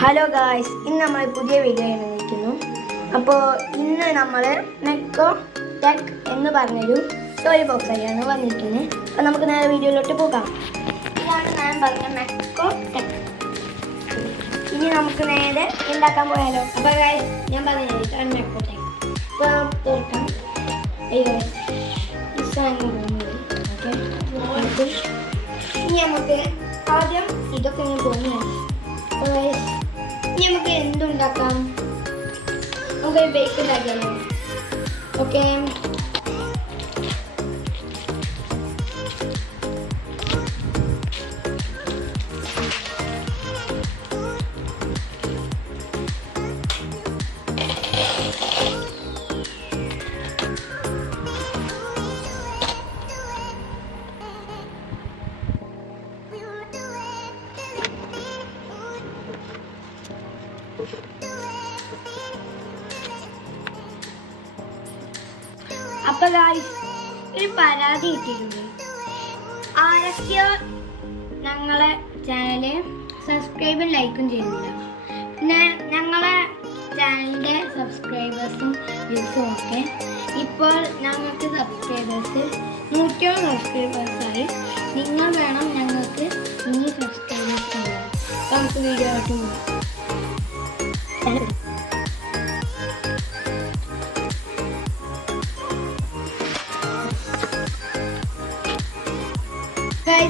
Hello guys, ഇന്ന് നമ്മൾ പുതിയ വീഡിയോ വന്നിരിക്കുന്നു. അപ്പോൾ ഇന്ന് നമ്മൾ മെക്കോ ടെക് എന്ന് പറഞ്ഞൊരു ടോയ് ബോക്സ് ആയാണ് വന്നിരിക്കുന്നത്. അപ്പോൾ നമുക്ക് നേരെ വീഡിയോയിലോട്ട് പോകാം. ഇതാണ് ഞാൻ പറഞ്ഞ മെക്കോ ടെക്. ഇനി നമുക്ക് നേരെ ഉണ്ടാക്കാൻ പോയാലോ. അപ്പോൾ ഗായ്സ്, ഞാൻ പറഞ്ഞിട്ടാണ് മെക്കോ ടെക്. ഇപ്പോൾ തുറക്കാം. ഇനി നമുക്ക് ആദ്യം ഇതൊക്കെ തോന്നിയാണ്. ഇനി നമുക്ക് എന്തുണ്ടാക്കാം? നമുക്ക് ബേക്ക് ഉണ്ടാക്കിയാലോ. ഓക്കെ, അപ്പൊ ഗായ്സ്, ഒരു പരാതി കിട്ടിയിട്ടുണ്ട്. ആരൊക്കെയോ ഞങ്ങളെ ചാനല് സബ്സ്ക്രൈബും ലൈക്കും ചെയ്യുന്നില്ല. പിന്നെ ഞങ്ങളെ ചാനലിൻ്റെ സബ്സ്ക്രൈബേഴ്സും വ്യൂസും ഒക്കെ ഇപ്പോൾ ഞങ്ങൾക്ക് സബ്സ്ക്രൈബേഴ്സ് 100 സബ്സ്ക്രൈബേഴ്സായി. നിങ്ങൾ വേണം ഞങ്ങൾക്ക് ഇനി സബ്സ്ക്രൈബേഴ്സ് ചെയ്യാൻ. അപ്പോൾ നമുക്ക് വീഡിയോ ആയിട്ട് പോകാം.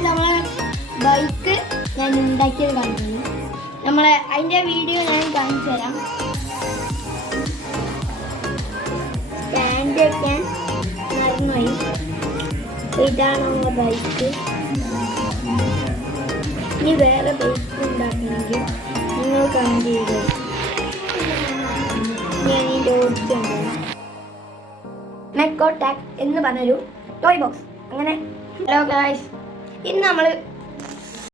നമ്മളെ ബൈക്ക് ഞാൻ ഉണ്ടാക്കിയത് കാണിക്കുന്നു. അതിൻ്റെ വീഡിയോ ഞാൻ കാണിച്ചു തരാം. സ്റ്റാൻഡ് വയ്ക്കാൻ മറന്നുപോയി. ഇതാണ് നമ്മളെ ബൈക്ക്. ഇനി വേറെ ബൈക്ക് ഉണ്ടാക്കണമെങ്കിൽ നിങ്ങൾ കമൻറ്റ് ചെയ്തു. ഞാൻ ഇതിൻ്റെ ഓടിച്ചുണ്ട് മെക്കോ ടെക് എന്ന് പറഞ്ഞൊരു ടോയ് ബോക്സ്. അങ്ങനെ ഹലോ ഗായ്സ്, ഇന്ന് നമ്മൾ